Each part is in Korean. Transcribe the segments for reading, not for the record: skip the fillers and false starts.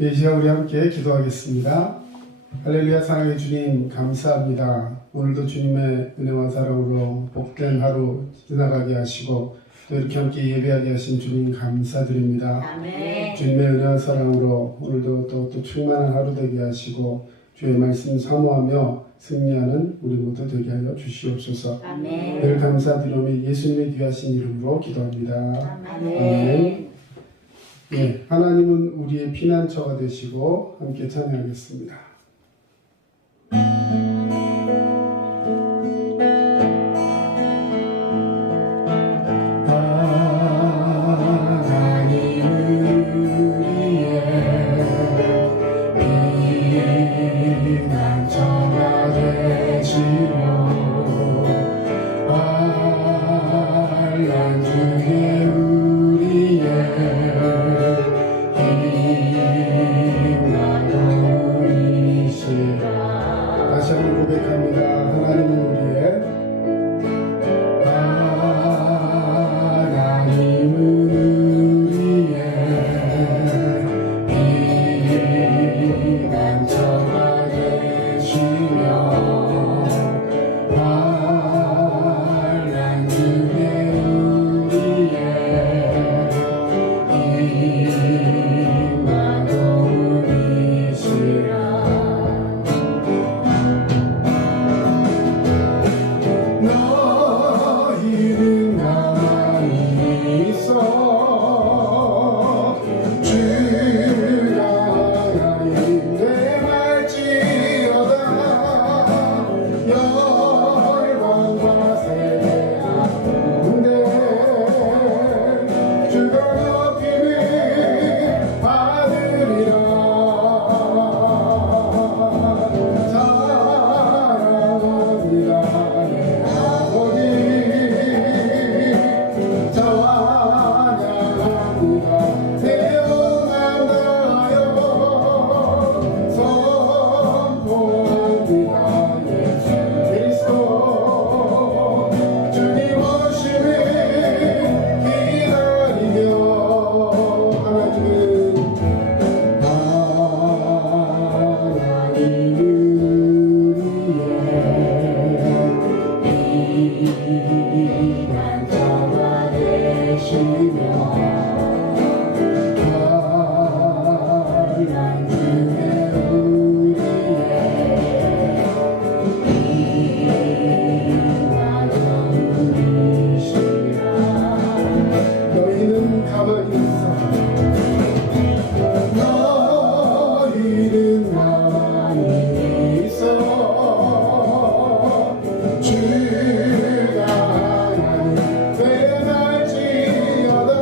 이 시간 우리 함께 기도하겠습니다. 할렐루야. 사랑의 주님 감사합니다. 오늘도 주님의 은혜와 사랑으로 복된 하루 지나가게 하시고 또 이렇게 함께 예배하게 하신 주님 감사드립니다. 아멘. 주님의 은혜와 사랑으로 오늘도 또 충만한 하루 되게 하시고 주의 말씀 사모하며 승리하는 우리 모두 되게 하여 주시옵소서. 아멘. 늘 감사드리며 예수님의 귀하신 이름으로 기도합니다. 아멘. 네, 하나님은 우리의 피난처가 되시고 함께 찬양하겠습니다. 다시 한번 고백합니다. 하나님은 우리의 피난처가 되시며 환난 중에 우리의 힘과 도움이시라. 너희는 가만히 있어 주가 하나님 되말지어다. 열방과 세계 가운데 주가 높임을 받으리라. 사랑합니다 내 아버지, 찬양합니다 내 영광 다하여 선포합니다 예수 그리스도. 주님 오심을 기다리며 하나님은 피난처가 되시며 환난 중에 우리의 힘과 도움이시라. 너희는 가만히 있어 너희는 가만히 있어 주가 하나님 되날지어다.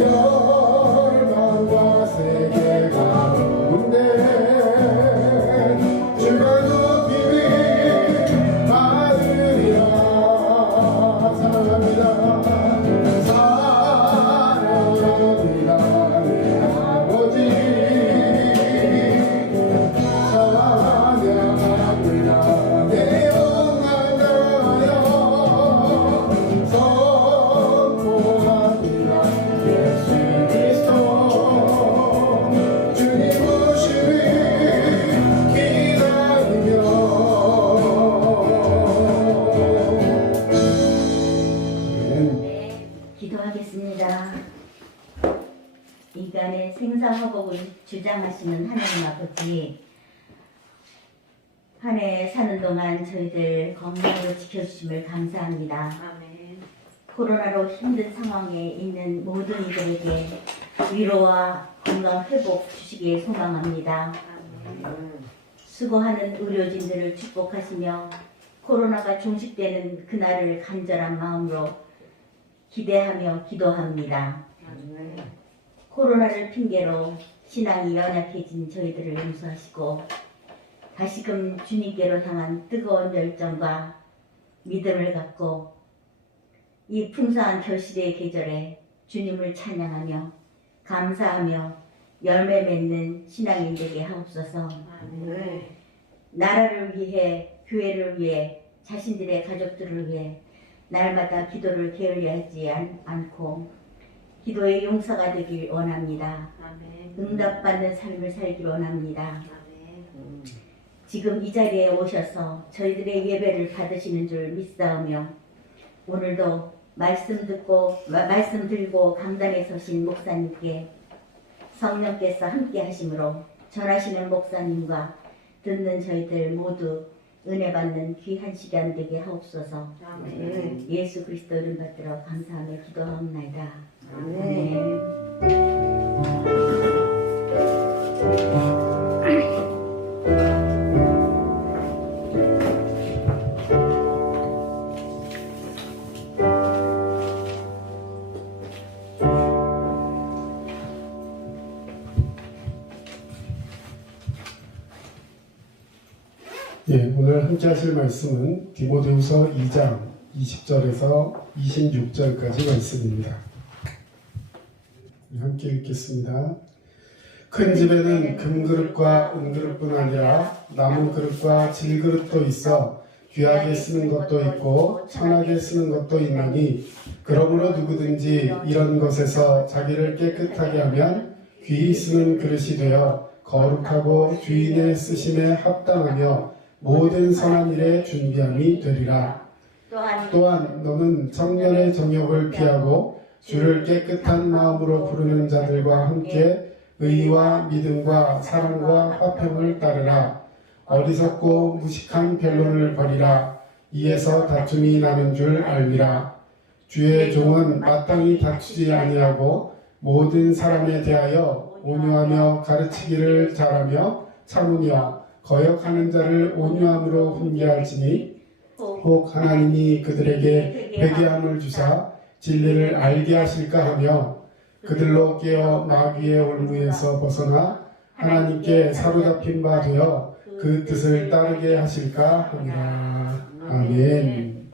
열방과 세계 가운데 주가 높임을 받으리라. 사랑합니다 사랑합니다 내 아버지, 찬양합니다 내 영광 다하여 선포합니다 예수 그리스도. 주님 오심을 기다리며 네, 기도하겠습니다. 인간의 생사화복을 주장하시는 하나님 아버지, 한 해 사는 동안 저희들 건강으로 지켜주심을 감사합니다. 아멘. 코로나로 힘든 상황에 있는 모든 이들에게 위로와 건강 회복 주시기에 소망합니다. 아멘. 수고하는 의료진들을 축복하시며 코로나가 종식되는 그날을 간절한 마음으로 기대하며 기도합니다. 아멘. 코로나를 핑계로 신앙이 연약해진 저희들을 용서하시고 다시금 주님께로 향한 뜨거운 열정과 믿음을 갖고 이 풍성한 결실의 계절에 주님을 찬양하며 감사하며 열매 맺는 신앙인 되게 하옵소서. 아멘. 나라를 위해, 교회를 위해, 자신들의 가족들을 위해 날마다 기도를 게을리하지 않고 기도의 용서가 되길 원합니다. 아멘. 응답받는 삶을 살길 원합니다. 아멘. 지금 이 자리에 오셔서 저희들의 예배를 받으시는 줄 믿사오며 오늘도 말씀 들고 강단에 서신 목사님께 성령께서 함께 하심으로 전하시는 목사님과 듣는 저희들 모두 은혜 받는 귀한 시간 되게 하옵소서. 아멘. 예수 그리스도 이름 받들어 감사하며 기도하옵나이다. 아멘. 아멘. 예, 오늘 함께 하실 말씀은 디모데후서 2장 20절에서 26절까지 말씀입니다. 함께 읽겠습니다. 큰 집에는 금그릇과 은그릇뿐 아니라 나무 그릇과 질그릇도 있어 귀하게 쓰는 것도 있고 천하게 쓰는 것도 있나니 그러므로 누구든지 이런 것에서 자기를 깨끗하게 하면 귀히 쓰는 그릇이 되어 거룩하고 주인의 쓰심에 합당하며 모든 선한 일에 준비함이 되리라. 또한 너는 청년의 정욕을 피하고 주를 깨끗한 마음으로 부르는 자들과 함께 의와 믿음과 사랑과 화평을 따르라. 어리석고 무식한 변론을 버리라. 이에서 다툼이 나는 줄 알미라. 주의 종은 마땅히 다투지 아니하고 모든 사람에 대하여 온유하며 가르치기를 잘하며 참으며 거역하는 자를 온유함으로 훈계할지니 혹 하나님이 그들에게 회개함을 주사 진리를 알게 하실까 하며 그들로 깨어 마귀의 올무에서 벗어나 하나님께 사로잡힌 바 되어 그 뜻을 따르게 하실까 함이라. 아멘.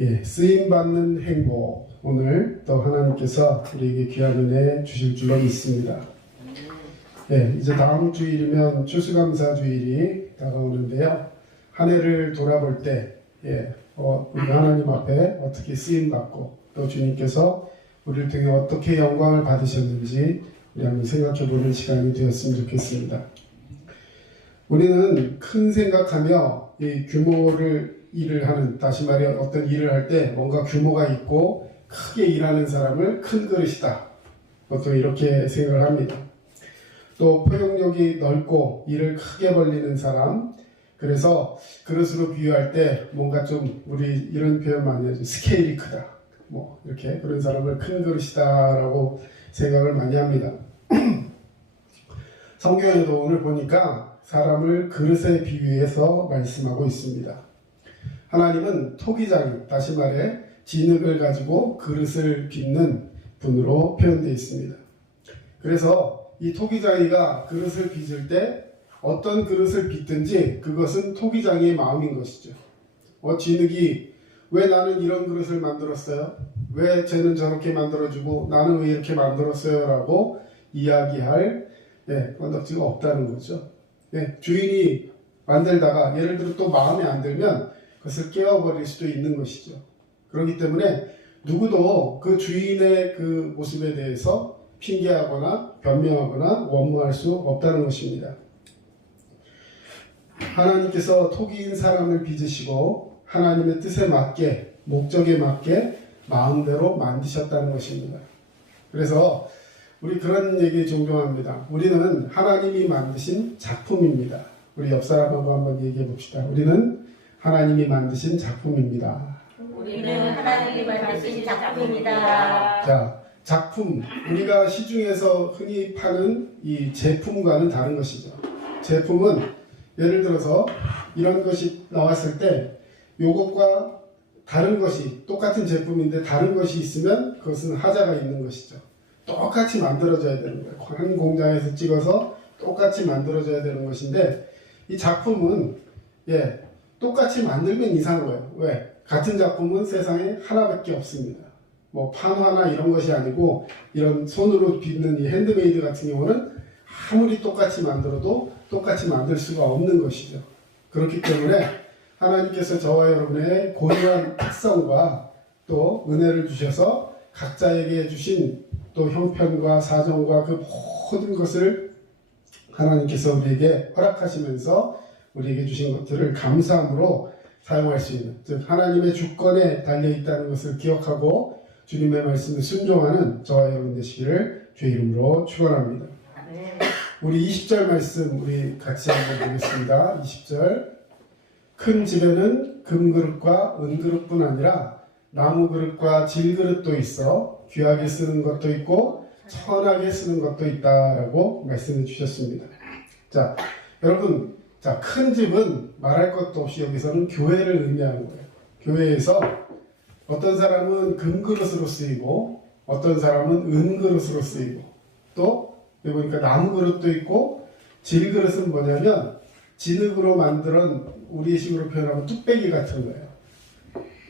예, 쓰임받는 행복, 오늘 또 하나님께서 우리에게 귀한 은혜 주실 줄로 믿습니다. 예, 이제 다음 주일이면 추수감사주일이 다가오는데요. 한 해를 돌아볼 때 우리 하나님 앞에 어떻게 쓰임받고 또 주님께서 우리를 통해 어떻게 영광을 받으셨는지 우리 한번 생각해보는 시간이 되었으면 좋겠습니다. 우리는 큰 생각하며 이 규모를 일을 하는, 다시 말해 어떤 일을 할 때 뭔가 규모가 있고 크게 일하는 사람을 큰 그릇이다, 보통 이렇게 생각을 합니다. 또 포용력이 넓고 일을 크게 벌리는 사람, 그래서 그릇으로 비유할 때 뭔가 좀 우리 이런 표현 많이 하죠. 스케일이 크다, 뭐 이렇게 그런 사람을 큰 그릇이다라고 생각을 많이 합니다. 성경에도 오늘 보니까 사람을 그릇에 비유해서 말씀하고 있습니다. 하나님은 토기장이, 다시 말해 진흙을 가지고 그릇을 빚는 분으로 표현되어 있습니다. 그래서 이 토기장이가 그릇을 빚을 때 어떤 그릇을 빚든지 그것은 토기장이의 마음인 것이죠. 진흙이 왜 나는 이런 그릇을 만들었어요? 왜 쟤는 저렇게 만들어주고 나는 왜 이렇게 만들었어요? 라고 이야기할 건덕지가 없다는 거죠. 주인이 만들다가 예를 들어 또 마음에 안 들면 그것을 깨워버릴 수도 있는 것이죠. 그렇기 때문에 누구도 그 주인의 그 모습에 대해서 핑계하거나 변명하거나 원망할 수 없다는 것입니다. 하나님께서 토기인 사람을 빚으시고 하나님의 뜻에 맞게, 목적에 맞게 마음대로 만드셨다는 것입니다. 그래서 우리 그런 얘기 종종 합니다. 우리는 하나님이 만드신 작품입니다. 우리 옆 사람하고 한번 얘기해 봅시다. 우리는 하나님이 만드신 작품입니다. 우리는 하나님이 만드신 작품입니다. 자, 작품, 우리가 시중에서 흔히 파는 이 제품과는 다른 것이죠. 제품은 예를 들어서 이런 것이 나왔을 때 이것과 다른 것이, 똑같은 제품인데 다른 것이 있으면 그것은 하자가 있는 것이죠. 똑같이 만들어져야 되는 거예요. 한 공장에서 찍어서 똑같이 만들어져야 되는 것인데, 이 작품은 똑같이 만들면 이상한 거예요. 왜? 같은 작품은 세상에 하나밖에 없습니다. 뭐 판화나 이런 것이 아니고 이런 손으로 빚는 이 핸드메이드 같은 경우는 아무리 똑같이 만들어도 똑같이 만들 수가 없는 것이죠. 그렇기 때문에 하나님께서 저와 여러분의 고유한 특성과 또 은혜를 주셔서 각자에게 주신 또 형편과 사정과 그 모든 것을 하나님께서 우리에게 허락하시면서 우리에게 주신 것들을 감사함으로 사용할 수 있는, 즉 하나님의 주권에 달려있다는 것을 기억하고 주님의 말씀에 순종하는 저와 여러분 되시기를 주의 이름으로 축원합니다. 네. 우리 20절 말씀 우리 같이 한번 보겠습니다. 20절. 큰 집에는 금그릇과 은그릇뿐 아니라 나무그릇과 질그릇도 있어 귀하게 쓰는 것도 있고 천하게 쓰는 것도 있다라고 말씀해 주셨습니다. 자, 여러분, 자, 큰 집은 말할 것도 없이 여기서는 교회를 의미하는 거예요. 교회에서 어떤 사람은 금그릇으로 쓰이고 어떤 사람은 은그릇으로 쓰이고 또 여기 보니까 나무그릇도 있고 질그릇은 뭐냐면 진흙으로 만든 우리 식으로 표현하면 뚝배기 같은 거예요.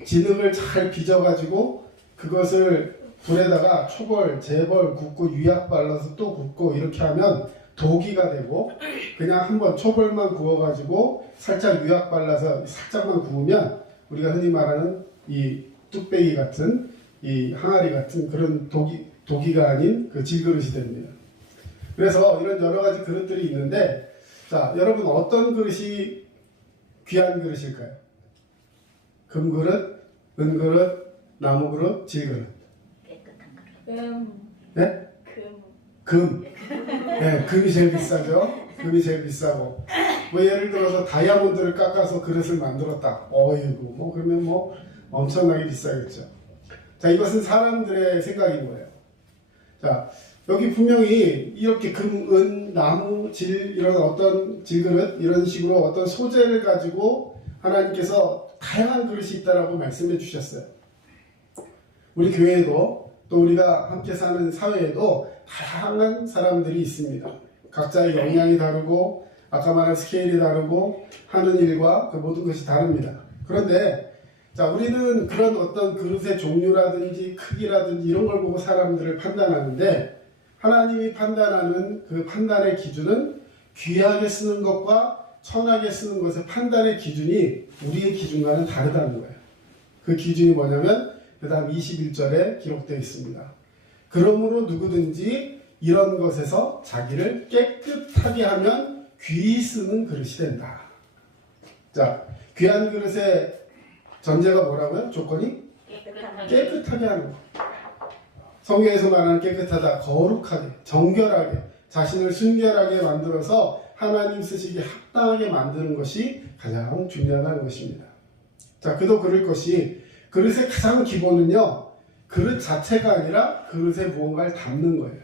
진흙을 잘 빚어가지고 그것을 불에다가 초벌, 재벌 굽고 유약 발라서 또 굽고 이렇게 하면 도기가 되고 그냥 한번 초벌만 구워가지고 살짝 유약 발라서 살짝만 구우면 우리가 흔히 말하는 이 뚝배기 같은 이 항아리 같은 그런 도기가 아닌 그 질그릇이 됩니다. 그래서 이런 여러 가지 그릇들이 있는데 자, 여러분 어떤 그릇이 귀한 그릇일까요? 금그릇, 은그릇, 나무그릇, 질그릇. 깨끗한 그릇. 네? 금. 네, 금이 제일 비싸죠. 금이 제일 비싸고. 뭐 예를 들어서 다이아몬드를 깎아서 그릇을 만들었다. 어이구, 뭐 그러면 뭐 엄청나게 비싸겠죠. 자, 이것은 사람들의 생각인 거예요. 자, 여기 분명히 이렇게 금, 은, 나무, 질 이런 어떤 질그릇 이런 식으로 어떤 소재를 가지고 하나님께서 다양한 그릇이 있다라고 말씀해 주셨어요. 우리 교회에도 또 우리가 함께 사는 사회에도 다양한 사람들이 있습니다. 각자의 역량이 다르고 아까 말한 스케일이 다르고 하는 일과 그 모든 것이 다릅니다. 그런데 자, 우리는 그런 어떤 그릇의 종류라든지 크기라든지 이런 걸 보고 사람들을 판단하는데 하나님이 판단하는 그 판단의 기준은 귀하게 쓰는 것과 천하게 쓰는 것의 판단의 기준이 우리의 기준과는 다르다는 거예요. 그 기준이 뭐냐면 그 다음 21절에 기록되어 있습니다. 그러므로 누구든지 이런 것에서 자기를 깨끗하게 하면 귀히 쓰는 그릇이 된다. 자, 귀한 그릇의 전제가 뭐라고요? 조건이? 깨끗하게 하는 거. 성경에서 말하는 깨끗하다, 거룩하게, 정결하게, 자신을 순결하게 만들어서 하나님 쓰시기에 합당하게 만드는 것이 가장 중요하다는 것입니다. 자, 그도 그럴 것이 그릇의 가장 기본은요, 그릇 자체가 아니라 그릇에 무언가를 담는 거예요.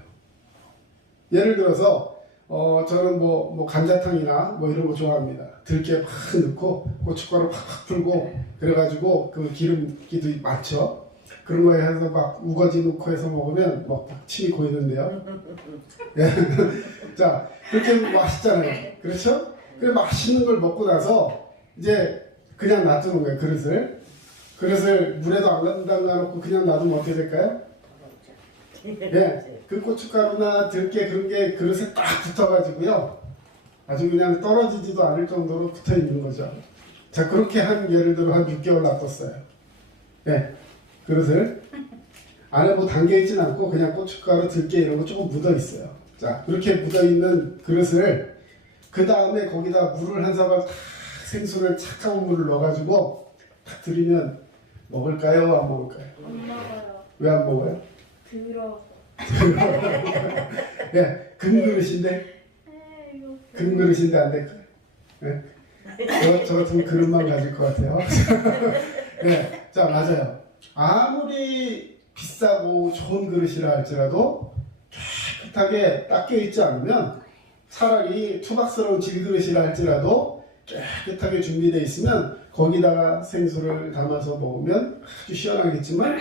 예를 들어서 저는 뭐 감자탕이나 뭐 이런 거 좋아합니다. 들깨 팍 넣고 고춧가루 팍팍 풀고 그래가지고 그 기름기도 많죠. 그런 거에 해서 막 우거지 넣고 해서 먹으면 막 침이 고이는데요. 예. 자, 그렇게 맛있잖아요. 그렇죠? 그 맛있는 걸 먹고 나서 이제 그냥 놔두는 거예요. 그릇을 물에도 안 담가놓고 그냥 놔두면 어떻게 될까요? 예. 그 고춧가루나 들깨 그런 게 그릇에 딱 붙어가지고요. 아주 그냥 떨어지지도 않을 정도로 붙어 있는 거죠. 자, 그렇게 예를 들어 한 6개월 놔뒀어요. 예. 그릇을 안에 뭐 담겨있진 않고 그냥 고춧가루, 들깨 이런 거 조금 묻어있어요. 자, 그렇게 묻어있는 그릇을 그 다음에 거기다 물을 한 사발 탁 생수를 차가운 물을 넣어가지고 탁 들이면 먹을까요? 안 먹을까요? 안 먹어요. 왜 안 먹어요? 더러워. 예, 금그릇인데 금그릇인데 안 될까요? 예? 저 같으면 그릇만 가질 것 같아요. 예, 자, 맞아요. 아무리 비싸고 좋은 그릇이라 할지라도 깨끗하게 닦여 있지 않으면 차라리 투박스러운 질그릇이라 할지라도 깨끗하게 준비되어 있으면 거기다가 생수를 담아서 먹으면 아주 시원하겠지만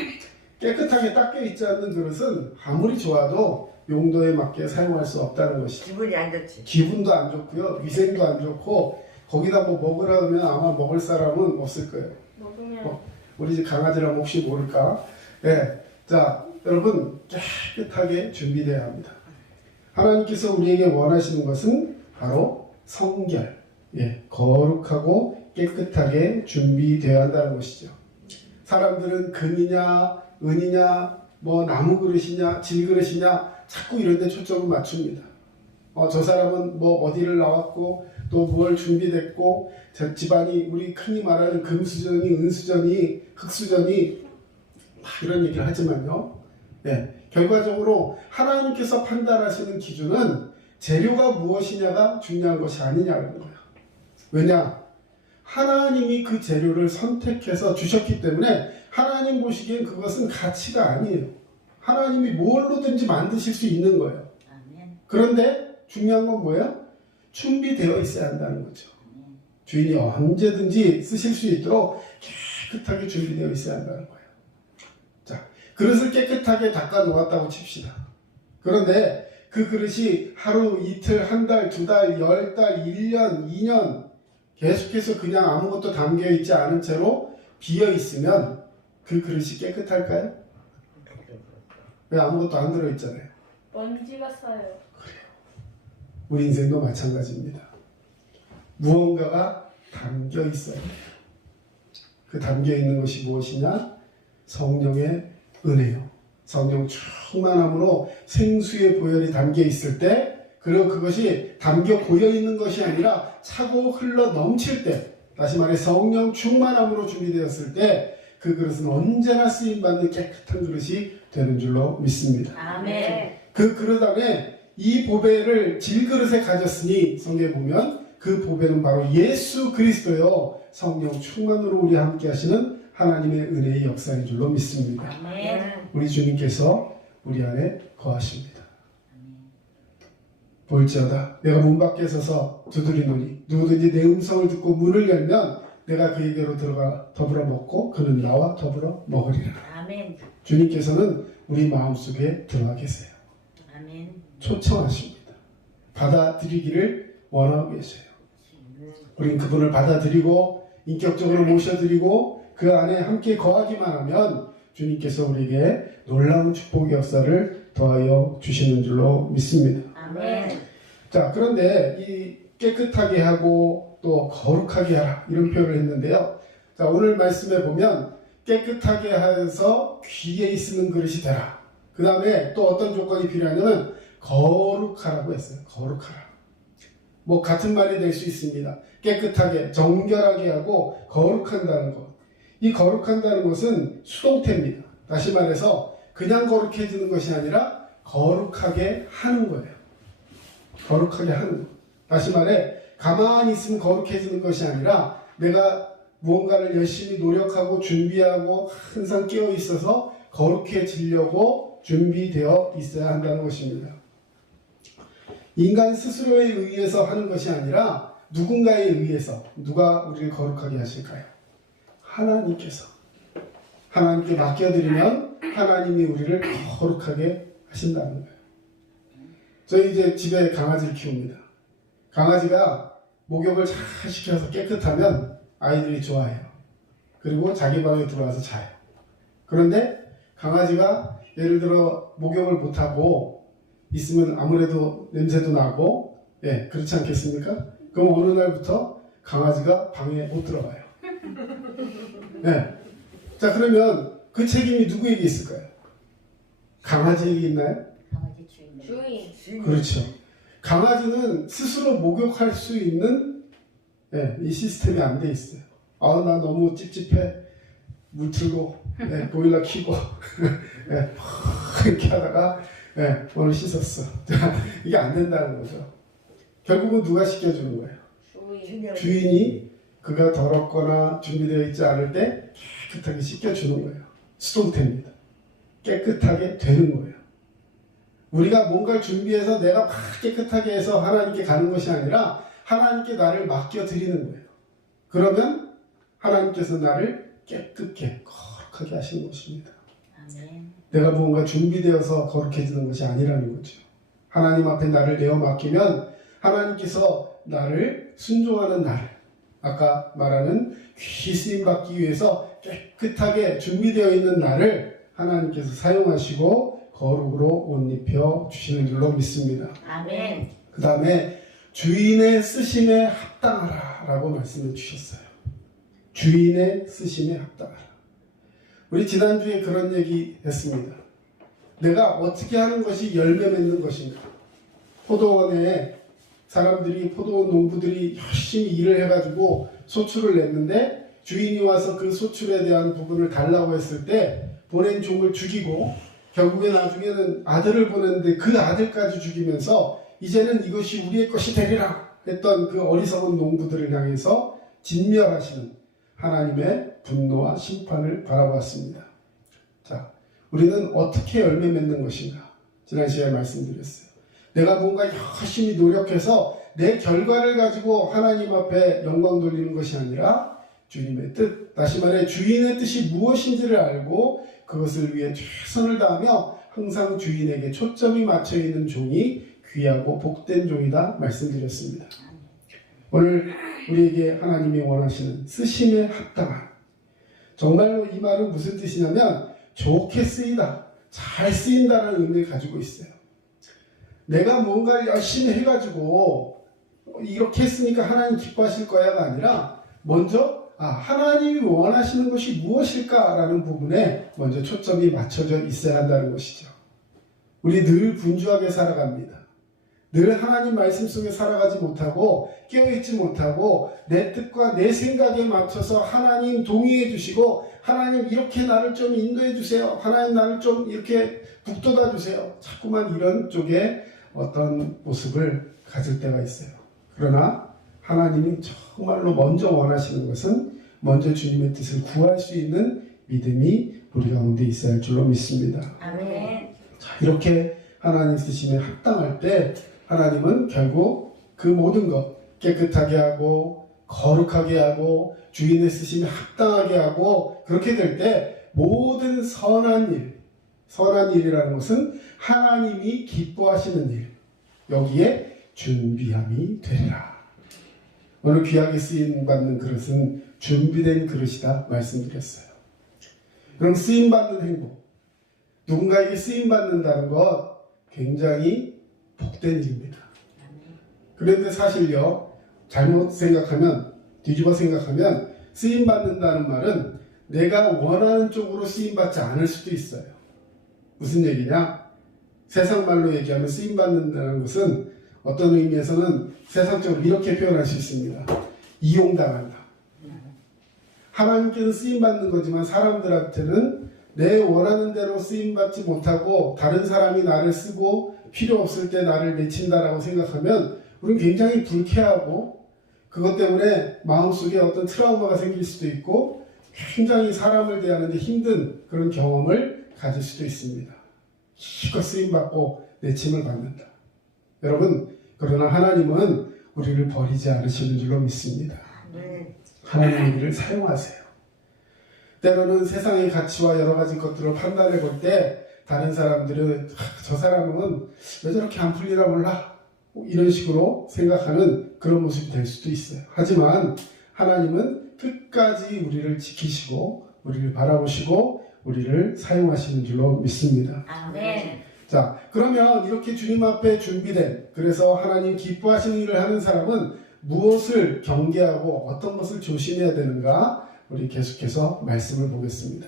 깨끗하게 닦여 있지 않는 그릇은 아무리 좋아도 용도에 맞게 사용할 수 없다는 것이죠. 기분이 안 좋지. 기분도 안 좋고요, 위생도 안 좋고 거기다 뭐 먹으라 하면 아마 먹을 사람은 없을 거예요. 먹으면 우리 집 강아지라면 혹시 모를까? 예. 자, 여러분, 깨끗하게 준비되어야 합니다. 하나님께서 우리에게 원하시는 것은 바로 성결, 예, 거룩하고 깨끗하게 준비되어야 한다는 것이죠. 사람들은 금이냐, 은이냐, 뭐 나무 그릇이냐 질 그릇이냐 자꾸 이런 데 초점을 맞춥니다. 저 사람은 뭐 어디를 나왔고 또 뭘 준비됐고 집안이 우리 흔히 말하는 금수저니 은수저니 흑수저니 막 이런 얘기를 하지만요. 결과적으로 하나님께서 판단하시는 기준은 재료가 무엇이냐가 중요한 것이 아니냐는 거예요. 왜냐? 하나님이 그 재료를 선택해서 주셨기 때문에 하나님 보시기엔 그것은 가치가 아니에요. 하나님이 뭘로든지 만드실 수 있는 거예요. 아멘. 그런데 중요한 건 뭐예요? 준비되어 있어야 한다는 거죠. 주인이 언제든지 쓰실 수 있도록 깨끗하게 준비되어 있어야 한다는 거예요. 자, 그릇을 깨끗하게 닦아 놓았다고 칩시다. 그런데 그 그릇이 하루, 이틀, 한 달, 두 달, 10달, 1년, 2년 계속해서 그냥 아무것도 담겨 있지 않은 채로 비어 있으면 그 그릇이 깨끗할까요? 왜 아무것도 안 들어있잖아요. 먼지가 쌓여요. 우리 인생도 마찬가지입니다. 무언가가 담겨 있어요. 그 담겨 있는 것이 무엇이냐? 성령의 은혜요. 성령 충만함으로 생수의 보혈이 담겨 있을 때, 그리고 그것이 담겨 고여 있는 것이 아니라 차고 흘러 넘칠 때, 다시 말해 성령 충만함으로 준비되었을 때 그 그릇은 언제나 쓰임받는 깨끗한 그릇이 되는 줄로 믿습니다. 아멘. 그 그릇 안에 이 보배를 질그릇에 가졌으니 성경에 보면 그 보배는 바로 예수 그리스도요, 성령 충만으로 우리 함께 하시는 하나님의 은혜의 역사인 줄로 믿습니다. 아멘. 우리 주님께서 우리 안에 거하십니다. 볼지어다 내가 문 밖에 서서 두드리노니 누구든지 내 음성을 듣고 문을 열면 내가 그에게로 들어가 더불어 먹고 그는 나와 더불어 먹으리라. 아멘. 주님께서는 우리 마음속에 들어와 계세요. 아멘. 초청하십니다. 받아들이기를 원하고 계세요. 우린 그분을 받아들이고 인격적으로 모셔드리고 그 안에 함께 거하기만 하면 주님께서 우리에게 놀라운 축복의 역사를 더하여 주시는 줄로 믿습니다. 아멘. 자, 그런데 이 깨끗하게 하고 또 거룩하게 하라 이런 표현을 했는데요. 자, 오늘 말씀에 보면 깨끗하게 해서 귀에 있는 그릇이 되라. 그 다음에 또 어떤 조건이 필요하냐면 거룩하라고 했어요. 거룩하라. 뭐 같은 말이 될 수 있습니다. 깨끗하게 정결하게 하고 거룩한다는 것. 이 거룩한다는 것은 수동태입니다. 다시 말해서 그냥 거룩해지는 것이 아니라 거룩하게 하는 거예요. 거룩하게 하는 것. 다시 말해 가만히 있으면 거룩해지는 것이 아니라 내가 무언가를 열심히 노력하고 준비하고 항상 깨어 있어서 거룩해지려고 준비되어 있어야 한다는 것입니다. 인간 스스로에 의해서 하는 것이 아니라 누군가에 의해서. 누가 우리를 거룩하게 하실까요? 하나님께서. 하나님께 맡겨드리면 하나님이 우리를 거룩하게 하신다는 거예요. 저희 이제 집에 강아지를 키웁니다. 강아지가 목욕을 잘 시켜서 깨끗하면 아이들이 좋아해요. 그리고 자기 방에 들어와서 자요. 그런데 강아지가 예를 들어 목욕을 못하고 있으면 아무래도 냄새도 나고, 그렇지 않겠습니까? 그럼 어느 날부터 강아지가 방에 못 들어가요. 자, 그러면 그 책임이 누구에게 있을까요? 강아지에게 있나요? 강아지 주인. 주인. 그렇죠. 강아지는 스스로 목욕할 수 있는 이 시스템이 안 돼 있어요. 나 너무 찝찝해. 물 틀고 보일러 켜고 이렇게 하다가 오늘 씻었어. 이게 안 된다는 거죠. 결국은 누가 시켜주는 거예요? 주인이 그가 더럽거나 준비되어 있지 않을 때 깨끗하게 씻겨주는 거예요. 수동태입니다. 깨끗하게 되는 거예요. 우리가 뭔가를 준비해서 내가 막 깨끗하게 해서 하나님께 가는 것이 아니라 하나님께 나를 맡겨드리는 거예요. 그러면 하나님께서 나를 깨끗게 거룩하게 하시는 것입니다. 아멘. 내가 무언가 준비되어서 거룩해지는 것이 아니라는 거죠. 하나님 앞에 나를 내어 맡기면 하나님께서 나를 순종하는 나를, 아까 말하는 귀 쓰임 받기 위해서 깨끗하게 준비되어 있는 나를 하나님께서 사용하시고 거룩으로 옷 입혀 주시는 줄로 믿습니다. 아멘. 그 다음에 주인의 쓰심에 합당하라 라고 말씀해 주셨어요. 주인의 쓰심에 합당하라. 우리 지난주에 그런 얘기 했습니다. 내가 어떻게 하는 것이 열매 맺는 것인가. 포도원에 사람들이, 포도원 농부들이 열심히 일을 해가지고 소출을 냈는데 주인이 와서 그 소출에 대한 부분을 달라고 했을 때 보낸 종을 죽이고 결국에 나중에는 아들을 보냈는데 그 아들까지 죽이면서 이제는 이것이 우리의 것이 되리라 했던 그 어리석은 농부들을 향해서 진멸하시는 하나님의 분노와 심판을 바라보았습니다. 자, 우리는 어떻게 열매 맺는 것인가? 지난 시간에 말씀드렸어요. 내가 뭔가 열심히 노력해서 내 결과를 가지고 하나님 앞에 영광 돌리는 것이 아니라 주님의 뜻, 다시 말해 주인의 뜻이 무엇인지를 알고 그것을 위해 최선을 다하며 항상 주인에게 초점이 맞춰 있는 종이 귀하고 복된 종이다 말씀드렸습니다. 오늘 우리에게 하나님이 원하시는 쓰심에 합당한, 정말로 이 말은 무슨 뜻이냐면 좋게 쓰이다, 잘 쓰인다는 의미를 가지고 있어요. 내가 뭔가를 열심히 해가지고 이렇게 했으니까 하나님 기뻐하실 거야가 아니라 먼저 하나님이 원하시는 것이 무엇일까라는 부분에 먼저 초점이 맞춰져 있어야 한다는 것이죠. 우리 늘 분주하게 살아갑니다. 늘 하나님 말씀 속에 살아가지 못하고 깨어있지 못하고 내 뜻과 내 생각에 맞춰서 하나님 동의해 주시고 하나님 이렇게 나를 좀 인도해 주세요. 하나님 나를 좀 이렇게 북돋아 주세요. 자꾸만 이런 쪽에 어떤 모습을 가질 때가 있어요. 그러나 하나님이 정말로 먼저 원하시는 것은 먼저 주님의 뜻을 구할 수 있는 믿음이 우리 가운데 있어야 할 줄로 믿습니다. 아멘. 자, 이렇게 하나님 쓰심에 합당할 때 하나님은 결국 그 모든 것 깨끗하게 하고 거룩하게 하고 주인의 쓰심에 합당하게 하고 그렇게 될 때 모든 선한 일이라는 것은 하나님이 기뻐하시는 일, 여기에 준비함이 되리라. 오늘 귀하게 쓰임받는 그릇은 준비된 그릇이다 말씀드렸어요. 그럼 쓰임받는 행복, 누군가에게 쓰임받는다는 것 굉장히 복된 일입니다. 그런데 사실요, 잘못 생각하면, 뒤집어 생각하면 쓰임받는다는 말은 내가 원하는 쪽으로 쓰임받지 않을 수도 있어요. 무슨 얘기냐? 세상 말로 얘기하면 쓰임받는다는 것은 어떤 의미에서는 세상적으로 이렇게 표현할 수 있습니다. 이용당한다. 하나님께는 쓰임받는 거지만 사람들한테는 내 원하는 대로 쓰임받지 못하고 다른 사람이 나를 쓰고 필요 없을 때 나를 내친다라고 생각하면 우리는 굉장히 불쾌하고 그것 때문에 마음속에 어떤 트라우마가 생길 수도 있고 굉장히 사람을 대하는데 힘든 그런 경험을 가질 수도 있습니다. 실컷 쓰임받고 내침을 받는다. 여러분, 그러나 하나님은 우리를 버리지 않으시는 줄로 믿습니다. 하나님이 우리를 사용하세요. 때로는 세상의 가치와 여러 가지 것들을 판단해 볼 때 다른 사람들은 저 사람은 왜 저렇게 안 풀리나 몰라 이런 식으로 생각하는 그런 모습이 될 수도 있어요. 하지만 하나님은 끝까지 우리를 지키시고 우리를 바라보시고 우리를 사용하시는 줄로 믿습니다. 아멘. 자, 그러면 이렇게 주님 앞에 준비된, 그래서 하나님 기뻐하시는 일을 하는 사람은 무엇을 경계하고 어떤 것을 조심해야 되는가 우리 계속해서 말씀을 보겠습니다.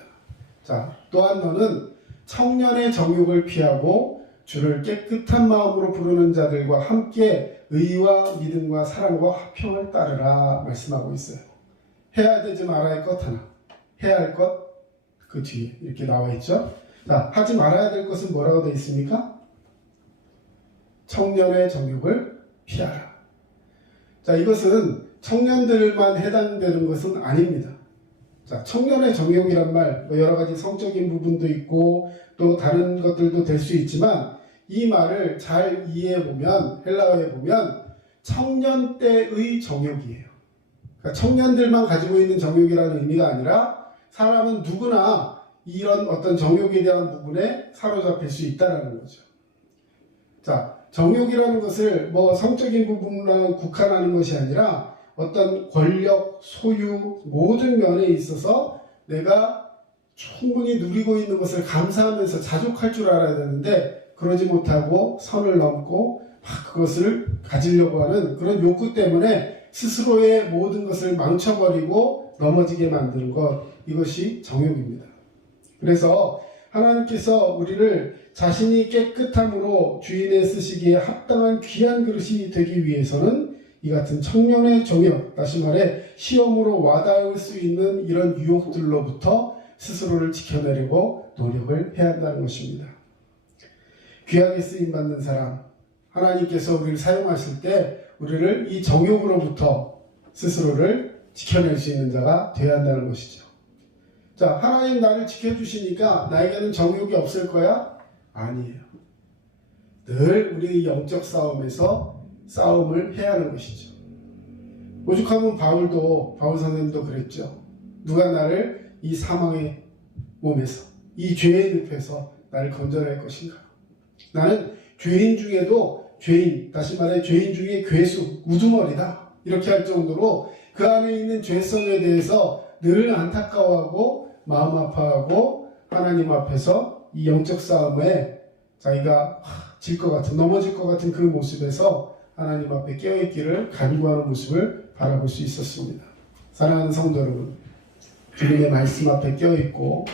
자, 또한 너는 청년의 정욕을 피하고 주를 깨끗한 마음으로 부르는 자들과 함께 의와 믿음과 사랑과 화평을 따르라 말씀하고 있어요. 해야 되지 말아야 할 것 하나, 해야 할 것 그 뒤에 이렇게 나와 있죠. 자, 하지 말아야 될 것은 뭐라고 되어 있습니까? 청년의 정욕을 피하라. 자, 이것은 청년들만 해당되는 것은 아닙니다. 자, 청년의 정욕이란 말, 여러 가지 성적인 부분도 있고 또 다른 것들도 될 수 있지만 이 말을 잘 이해해 보면, 헬라어에 보면 청년 때의 정욕이에요. 그러니까 청년들만 가지고 있는 정욕이라는 의미가 아니라 사람은 누구나 이런 어떤 정욕에 대한 부분에 사로잡힐 수 있다는 거죠. 자, 정욕이라는 것을 뭐 성적인 부분만 국한하는 것이 아니라 어떤 권력, 소유, 모든 면에 있어서 내가 충분히 누리고 있는 것을 감사하면서 자족할 줄 알아야 되는데 그러지 못하고 선을 넘고 막 그것을 가지려고 하는 그런 욕구 때문에 스스로의 모든 것을 망쳐버리고 넘어지게 만드는 것, 이것이 정욕입니다. 그래서 하나님께서 우리를 자신이 깨끗함으로 주인의 쓰시기에 합당한 귀한 그릇이 되기 위해서는 이 같은 청년의 정욕, 다시 말해 시험으로 와닿을 수 있는 이런 유혹들로부터 스스로를 지켜내려고 노력을 해야 한다는 것입니다. 귀하게 쓰임받는 사람, 하나님께서 우리를 사용하실 때 우리를 이 정욕으로부터 스스로를 지켜낼 수 있는 자가 되어야 한다는 것이죠. 자, 하나님 나를 지켜주시니까 나에게는 정욕이 없을 거야? 아니에요. 늘 우리 영적 싸움에서 싸움을 해야 하는 것이죠. 오죽하면 바울 선생님도 그랬죠. 누가 나를 이 사망의 몸에서, 이 죄의 늪에서 나를 건져낼 것인가? 나는 죄인 중에도 죄인, 다시 말해 죄인 중에 괴수, 우두머리다. 이렇게 할 정도로 그 안에 있는 죄성에 대해서 늘 안타까워하고 마음 아파하고 하나님 앞에서 이 영적 싸움에 자기가 질 것 같은, 넘어질 것 같은 그 모습에서 하나님 앞에 깨어있기를 간구하는 모습을 바라볼 수 있었습니다. 사랑하는 성도 여러분, 주님의 말씀 앞에 깨어있고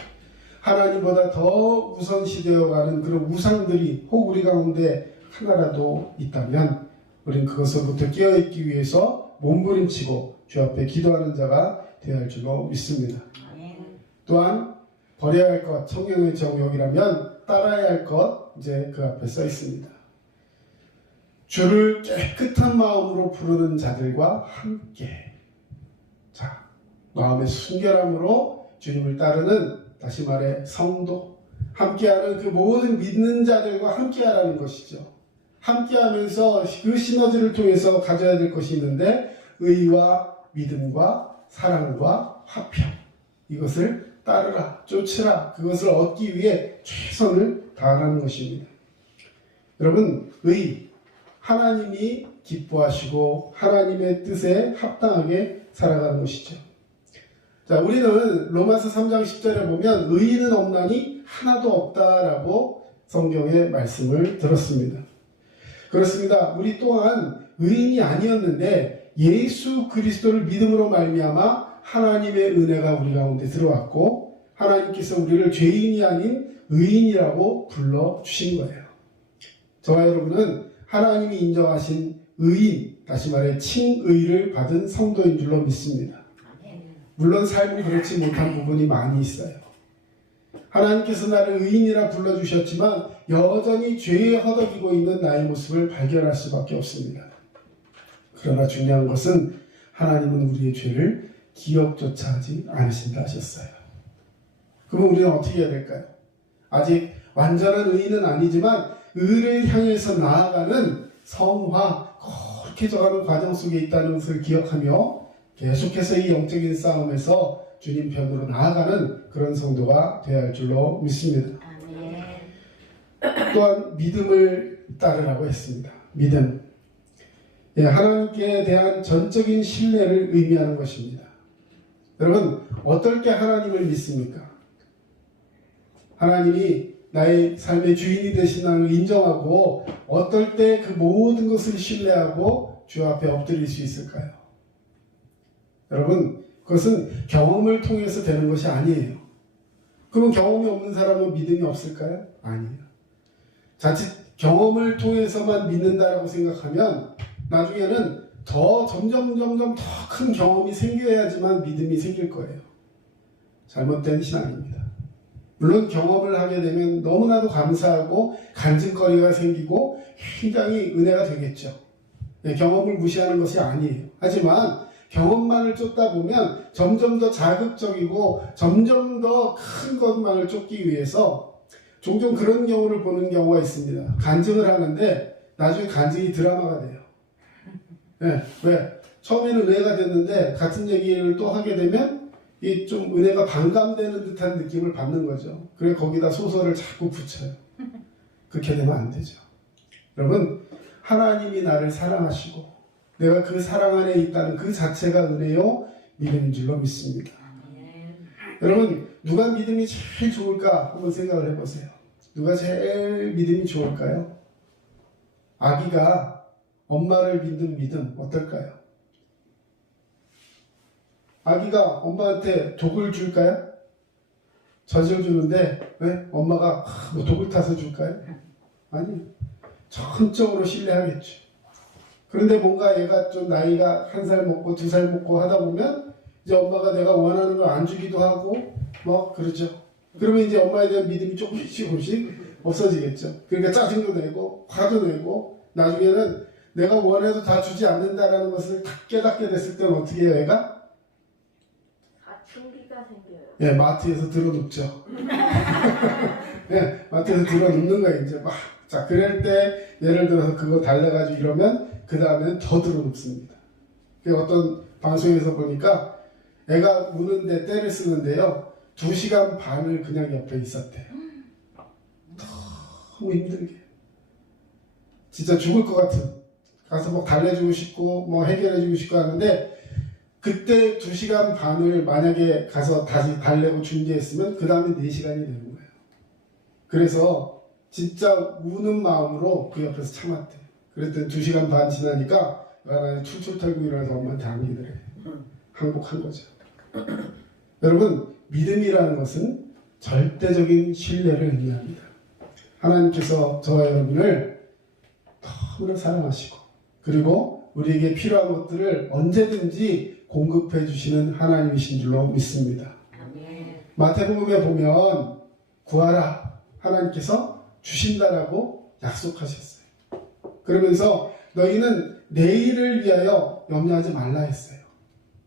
하나님보다 더 우선시되어가는 그런 우상들이 혹 우리 가운데 하나라도 있다면 우리는 그것으로부터 깨어있기 위해서 몸부림치고 주 앞에 기도하는 자가 되어야 할 줄로 믿습니다. 또한 버려야 할 것, 성령의 정욕이라면 따라야 할 것, 이제 그 앞에 써 있습니다. 주를 깨끗한 마음으로 부르는 자들과 함께. 자, 마음의 순결함으로 주님을 따르는, 다시 말해 성도, 함께하는 그 모든 믿는 자들과 함께하라는 것이죠. 함께하면서 그 시너지를 통해서 가져야 될 것이 있는데 의와 믿음과 사랑과 화평, 이것을 따르라, 쫓으라, 그것을 얻기 위해 최선을 다하라는 것입니다. 여러분, 의, 하나님이 기뻐하시고 하나님의 뜻에 합당하게 살아가는 것이죠. 자, 우리는 로마서 3장 10절에 보면 의인은 없나니 하나도 없다라고 성경의 말씀을 들었습니다. 그렇습니다. 우리 또한 의인이 아니었는데 예수 그리스도를 믿음으로 말미암아 하나님의 은혜가 우리 가운데 들어왔고 하나님께서 우리를 죄인이 아닌 의인이라고 불러주신 거예요. 저와 여러분은 하나님이 인정하신 의인, 다시 말해 칭의를 받은 성도인 줄로 믿습니다. 물론 삶이 그렇지 못한 부분이 많이 있어요. 하나님께서 나를 의인이라 불러주셨지만 여전히 죄에 허덕이고 있는 나의 모습을 발견할 수밖에 없습니다. 그러나 중요한 것은 하나님은 우리의 죄를 기억조차 하지 않으신다 하셨어요. 그럼 우리는 어떻게 해야 될까요? 아직 완전한 의인은 아니지만 의를 향해서 나아가는 성화, 그렇게 저가는 과정 속에 있다는 것을 기억하며 계속해서 이 영적인 싸움에서 주님 편으로 나아가는 그런 성도가 되어야 할 줄로 믿습니다. 또한 믿음을 따르라고 했습니다. 믿음. 하나님께 대한 전적인 신뢰를 의미하는 것입니다. 여러분, 어떨 때 하나님을 믿습니까? 하나님이 나의 삶의 주인이 되신다는 걸 인정하고 어떨 때 그 모든 것을 신뢰하고 주 앞에 엎드릴 수 있을까요? 여러분, 그것은 경험을 통해서 되는 것이 아니에요. 그러면 경험이 없는 사람은 믿음이 없을까요? 아니에요. 자칫 경험을 통해서만 믿는다라고 생각하면 나중에는 점점 더 큰 경험이 생겨야지만 믿음이 생길 거예요. 잘못된 신앙입니다. 물론 경험을 하게 되면 너무나도 감사하고 간증거리가 생기고 굉장히 은혜가 되겠죠. 경험을 무시하는 것이 아니에요. 하지만 경험만을 쫓다 보면 점점 더 자극적이고 점점 더 큰 것만을 쫓기 위해서 종종 그런 경우를 보는 경우가 있습니다. 간증을 하는데 나중에 간증이 드라마가 돼요. 왜? 처음에는 은혜가 됐는데 같은 얘기를 또 하게 되면 이 좀 은혜가 반감되는 듯한 느낌을 받는 거죠. 그래 거기다 소설을 자꾸 붙여요. 그렇게 되면 안 되죠. 여러분, 하나님이 나를 사랑하시고 내가 그 사랑 안에 있다는 그 자체가 은혜요 믿음인 줄로 믿습니다. 여러분, 누가 믿음이 제일 좋을까 한번 생각을 해보세요. 누가 제일 믿음이 좋을까요? 아기가 엄마를 믿는 믿음 어떨까요? 아기가 엄마한테 독을 줄까요? 젖을 주는데 왜? 엄마가 뭐 독을 타서 줄까요? 아니요. 전적으로 신뢰하겠죠. 그런데 뭔가 얘가 좀 나이가 1살 먹고 2살 먹고 하다 보면 이제 엄마가 내가 원하는 걸 안 주기도 하고 뭐 그러죠. 그러면 이제 엄마에 대한 믿음이 조금씩 없어지겠죠. 그러니까 짜증도 내고 화도 내고 나중에는 내가 원해도 다 주지 않는다라는 것을 딱 깨닫게 됐을 때는 어떻게 해요, 애가? 사춘기가 생겨요. 예, 마트에서 들어눕죠. 예, 마트에서 들어눕는 거예요, 이제 막. 자, 그럴 때 예를 들어서 그거 달래가지고 이러면 그 다음에는 더 들어눕습니다. 어떤 방송에서 보니까 애가 우는데 떼를 쓰는데요. 2시간 반을 그냥 옆에 있었대요. 너무 힘들게. 진짜 죽을 것 같은. 가서 뭐 달래주고 싶고 뭐 해결해주고 싶고 하는데 그때 2시간 반을 만약에 가서 다시 달래고 준비했으면 그 다음에 4시간이 되는 거예요. 그래서 진짜 우는 마음으로 그 옆에서 참았대. 그랬더니 2시간 반 지나니까 나는 출출 털고 일어나서 엄마한테 안기더래. 항복한 거죠. 여러분, 믿음이라는 것은 절대적인 신뢰를 의미합니다. 하나님께서 저와 여러분을 너무나 사랑하시고 그리고 우리에게 필요한 것들을 언제든지 공급해 주시는 하나님이신 줄로 믿습니다. 마태복음에 보면 구하라 하나님께서 주신다라고 약속하셨어요. 그러면서 너희는 내일을 위하여 염려하지 말라 했어요.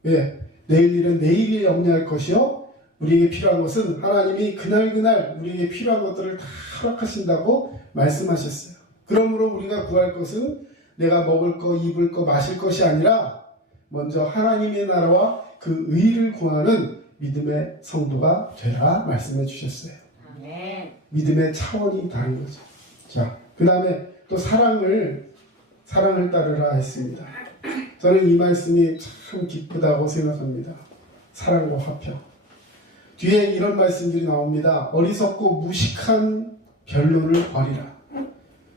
왜? 내일 일은 내일이 염려할 것이요 우리에게 필요한 것은 하나님이 그날그날 우리에게 필요한 것들을 다 허락하신다고 말씀하셨어요. 그러므로 우리가 구할 것은 내가 먹을 거, 입을 거, 마실 것이 아니라 먼저 하나님의 나라와 그 의를 구하는 믿음의 성도가 되라 말씀해 주셨어요. 믿음의 차원이 다른 거죠. 자, 그 다음에 또 사랑을 따르라 했습니다. 저는 이 말씀이 참 기쁘다고 생각합니다. 사랑과 화평. 뒤에 이런 말씀들이 나옵니다. 어리석고 무식한 변론을 버리라.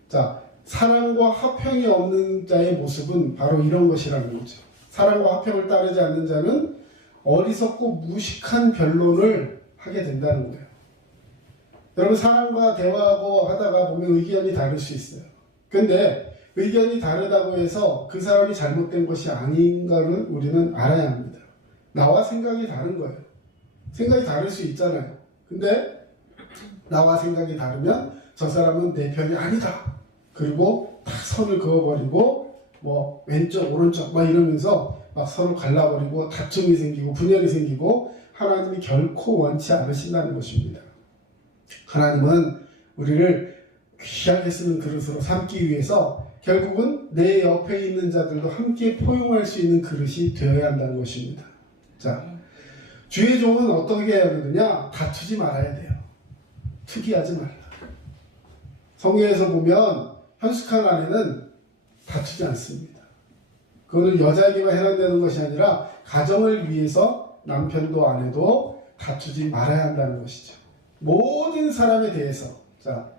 자, 사랑과 화평이 없는 자의 모습은 바로 이런 것이라는 거죠. 사랑과 화평을 따르지 않는 자는 어리석고 무식한 변론을 하게 된다는 거예요. 여러분, 사람과 대화하고 하다가 보면 의견이 다를 수 있어요. 근데 의견이 다르다고 해서 그 사람이 잘못된 것이 아닌가를 우리는 알아야 합니다. 나와 생각이 다른 거예요. 생각이 다를 수 있잖아요. 근데 나와 생각이 다르면 저 사람은 내 편이 아니다. 그리고 딱 선을 그어버리고 뭐 왼쪽 오른쪽 막 이러면서 막 서로 갈라버리고 다툼이 생기고 분열이 생기고 하나님이 결코 원치 않으신다는 것입니다. 하나님은 우리를 귀하게 쓰는 그릇으로 삼기 위해서 결국은 내 옆에 있는 자들도 함께 포용할 수 있는 그릇이 되어야 한다는 것입니다. 자, 주의 종은 어떻게 해야 되느냐? 다투지 말아야 돼요. 투기하지 말라. 성경에서 보면 현숙한 아내는 다투지 않습니다. 그거는 여자에게만 해당되는 것이 아니라 가정을 위해서 남편도 아내도 다투지 말아야 한다는 것이죠. 모든 사람에 대해서, 자,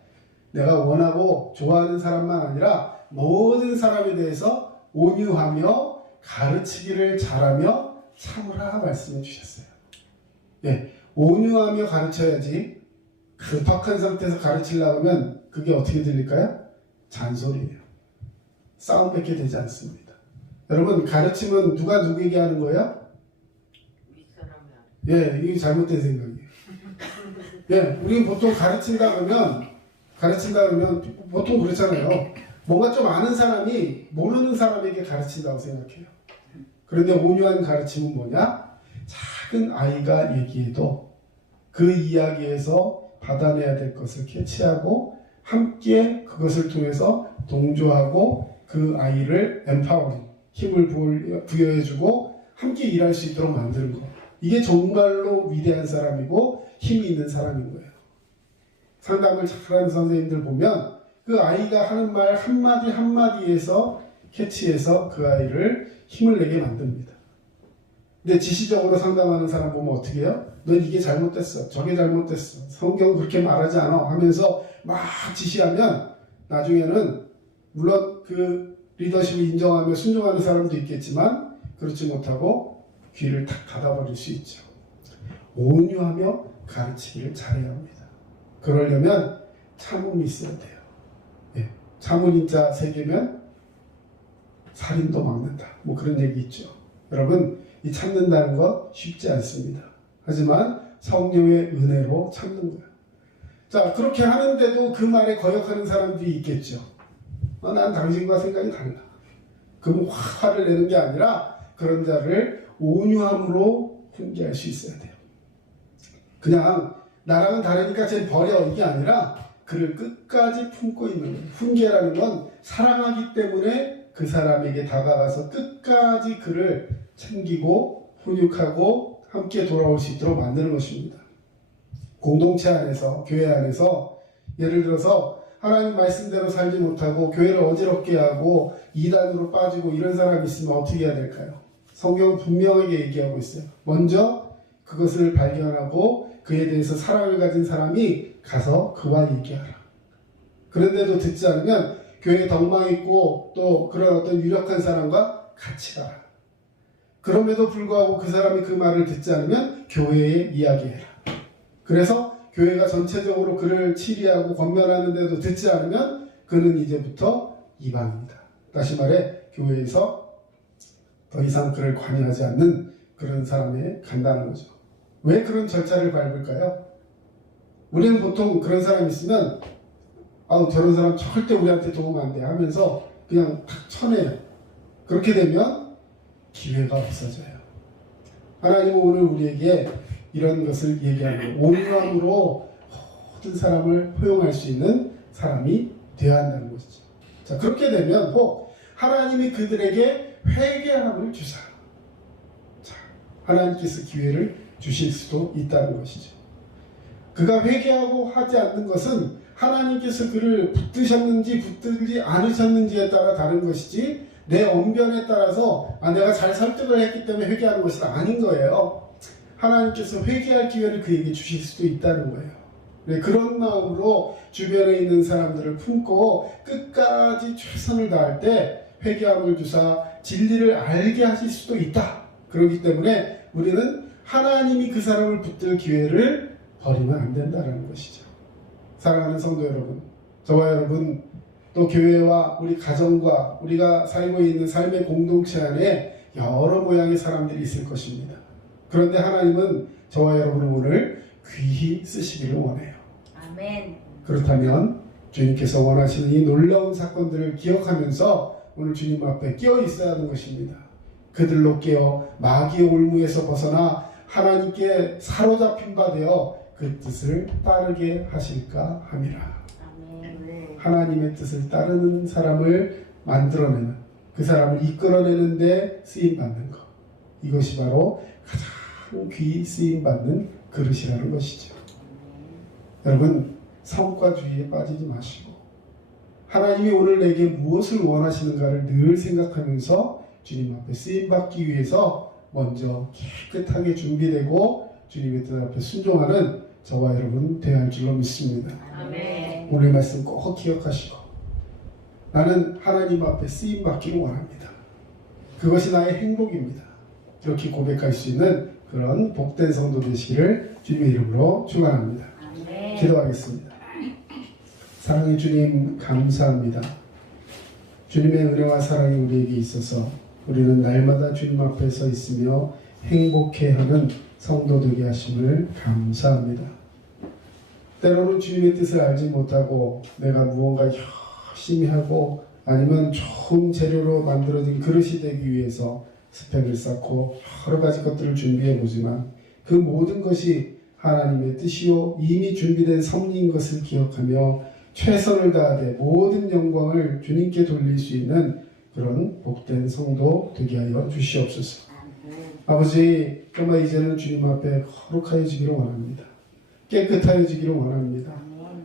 내가 원하고 좋아하는 사람만 아니라 모든 사람에 대해서 온유하며 가르치기를 잘하며 참으라 말씀해 주셨어요. 예, 온유하며 가르쳐야지 급박한 상태에서 가르치려고 하면 그게 어떻게 들릴까요? 잔소리예요. 싸움밖에 되지 않습니다. 여러분, 가르침은 누가 누구에게 하는 거예요? 예, 이게 잘못된 생각이에요. 예, 우리는 보통 가르친다 그러면 보통 그렇잖아요. 뭔가 좀 아는 사람이 모르는 사람에게 가르친다고 생각해요. 그런데 온유한 가르침은 뭐냐? 작은 아이가 얘기해도 그 이야기에서 받아내야 될 것을 캐치하고 함께 그것을 통해서 동조하고 그 아이를 empower, 힘을 부여해주고 함께 일할 수 있도록 만드는 거. 이게 정말로 위대한 사람이고 힘이 있는 사람인 거예요. 상담을 잘하는 선생님들 보면 그 아이가 하는 말 한마디 한마디에서 캐치해서 그 아이를 힘을 내게 만듭니다. 근데 지시적으로 상담하는 사람 보면 어떻게 해요? 넌 이게 잘못됐어. 저게 잘못됐어. 성경 그렇게 말하지 않아. 하면서 막 지시하면 나중에는 물론 그 리더십을 인정하며 순종하는 사람도 있겠지만 그렇지 못하고 귀를 탁 닫아버릴 수 있죠. 온유하며 가르치기를 잘해야 합니다. 그러려면 참음이 있어야 돼요. 예, 참은 인자 새기면 살인도 막는다. 뭐 그런 얘기 있죠. 여러분, 이 참는다는 거 쉽지 않습니다. 하지만 성령의 은혜로 참는 거예요. 자, 그렇게 하는데도 그 말에 거역하는 사람들이 있겠죠. 난 당신과 생각이 달라. 그럼 화를 내는 게 아니라 그런 자를 온유함으로 훈계할 수 있어야 돼요. 그냥 나랑은 다르니까 쟤 버려 이게 아니라 그를 끝까지 품고 있는 거예요. 훈계라는 건 사랑하기 때문에 그 사람에게 다가가서 끝까지 그를 챙기고 훈육하고 함께 돌아올 수 있도록 만드는 것입니다. 공동체 안에서, 교회 안에서 예를 들어서 하나님 말씀대로 살지 못하고 교회를 어지럽게 하고 이단으로 빠지고 이런 사람이 있으면 어떻게 해야 될까요? 성경은 분명하게 얘기하고 있어요. 먼저 그것을 발견하고 그에 대해서 사랑을 가진 사람이 가서 그와 얘기하라. 그런데도 듣지 않으면 교회에 덕망 있고 또 그런 어떤 유력한 사람과 같이 가라. 그럼에도 불구하고 그 사람이 그 말을 듣지 않으면 교회에 이야기해라. 그래서 교회가 전체적으로 그를 치리하고 권면하는데도 듣지 않으면 그는 이제부터 이방입니다. 다시 말해 교회에서 더 이상 그를 관여하지 않는 그런 사람에 간다는 거죠. 왜 그런 절차를 밟을까요? 우리는 보통 그런 사람이 있으면 저런 사람 절대 우리한테 도움 안 돼 하면서 그냥 탁 쳐내요. 그렇게 되면 기회가 없어져요. 하나님은 오늘 우리에게 이런 것을 얘기하는 거예요. 온유함으로 모든 사람을 포용할 수 있는 사람이 되어야 한다는 것이죠. 자, 그렇게 되면 혹 하나님이 그들에게 회개함을 주사. 자, 하나님께서 기회를 주실 수도 있다는 것이죠. 그가 회개하고 하지 않는 것은 하나님께서 그를 붙드셨는지 붙들지 않으셨는지에 따라 다른 것이지 내 언변에 따라서 내가 잘 설득을 했기 때문에 회개하는 것이 아닌 거예요. 하나님께서 회개할 기회를 그에게 주실 수도 있다는 거예요. 그런 마음으로 주변에 있는 사람들을 품고 끝까지 최선을 다할 때 회개함을 주사 진리를 알게 하실 수도 있다. 그렇기 때문에 우리는 하나님이 그 사람을 붙들 기회를 버리면 안 된다는 것이죠. 사랑하는 성도 여러분, 저와 여러분 또 교회와 우리 가정과 우리가 살고 있는 삶의 공동체 안에 여러 모양의 사람들이 있을 것입니다. 그런데 하나님은 저와 여러분을 오늘 귀히 쓰시기를 원해요. 아멘. 그렇다면 주님께서 원하시는 이 놀라운 사건들을 기억하면서 오늘 주님 앞에 깨어 있어야 하는 것입니다. 그들로 깨어 마귀의 올무에서 벗어나 하나님께 사로잡힌 바 되어 그 뜻을 따르게 하실까 함이라. 아멘. 하나님의 뜻을 따르는 사람을 만들어내는, 그 사람을 이끌어내는 데 쓰임받는 것, 이것이 바로 가장 귀히 쓰임받는 그릇이라는 것이죠. 여러분, 성과주의에 빠지지 마시고 하나님이 오늘 내게 무엇을 원하시는가를 늘 생각하면서 주님 앞에 쓰임받기 위해서 먼저 깨끗하게 준비되고 주님의 뜻 앞에 순종하는 저와 여러분 되어야 할 줄로 믿습니다. 아멘. 오늘 말씀 꼭 기억하시고 나는 하나님 앞에 쓰임받기를 원합니다. 그것이 나의 행복입니다. 이렇게 고백할 수 있는 그런 복된 성도 되시기를 주님의 이름으로 축원합니다. 아멘. 기도하겠습니다. 사랑의 주님 감사합니다. 주님의 은혜와 사랑이 우리에게 있어서 우리는 날마다 주님 앞에 서 있으며 행복해하는 성도 되게 하심을 감사합니다. 때로는 주님의 뜻을 알지 못하고 내가 무언가 열심히 하고 아니면 좋은 재료로 만들어진 그릇이 되기 위해서 스펙을 쌓고 여러 가지 것들을 준비해 보지만 그 모든 것이 하나님의 뜻이요 이미 준비된 섭리인 것을 기억하며 최선을 다하되 모든 영광을 주님께 돌릴 수 있는 그런 복된 성도 되게 하여 주시옵소서. 아버지, 정말 이제는 주님 앞에 거룩하여지기를 원합니다. 깨끗하여지기를 원합니다.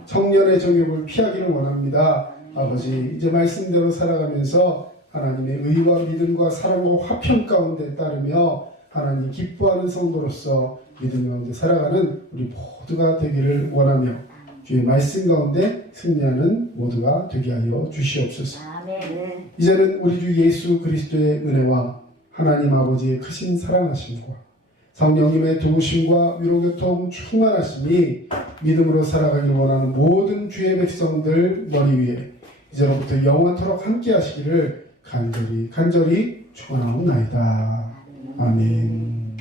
청년의 정욕을 피하기를 원합니다. 아버지, 이제 말씀대로 살아가면서 하나님의 의와 믿음과 사랑과 화평 가운데 따르며 하나님 기뻐하는 성도로서 믿음 가운데 살아가는 우리 모두가 되기를 원하며 주의 말씀 가운데 승리하는 모두가 되게 하여 주시옵소서. 아멘. 이제는 우리 주 예수 그리스도의 은혜와 하나님 아버지의 크신 사랑하심과 성령님의 도우심과 위로교통 충만하심이 믿음으로 살아가길 원하는 모든 주의 백성들 머리 위에 이제로부터 영원토록 함께 하시기를 간절히 축원하옵나이다. 아멘.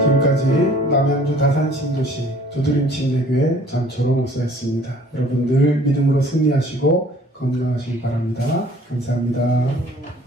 지금까지 남양주 다산신도시 두드림 침례교회 장초로 목사였습니다. 여러분들 믿음으로 승리하시고 건강하시기 바랍니다. 감사합니다.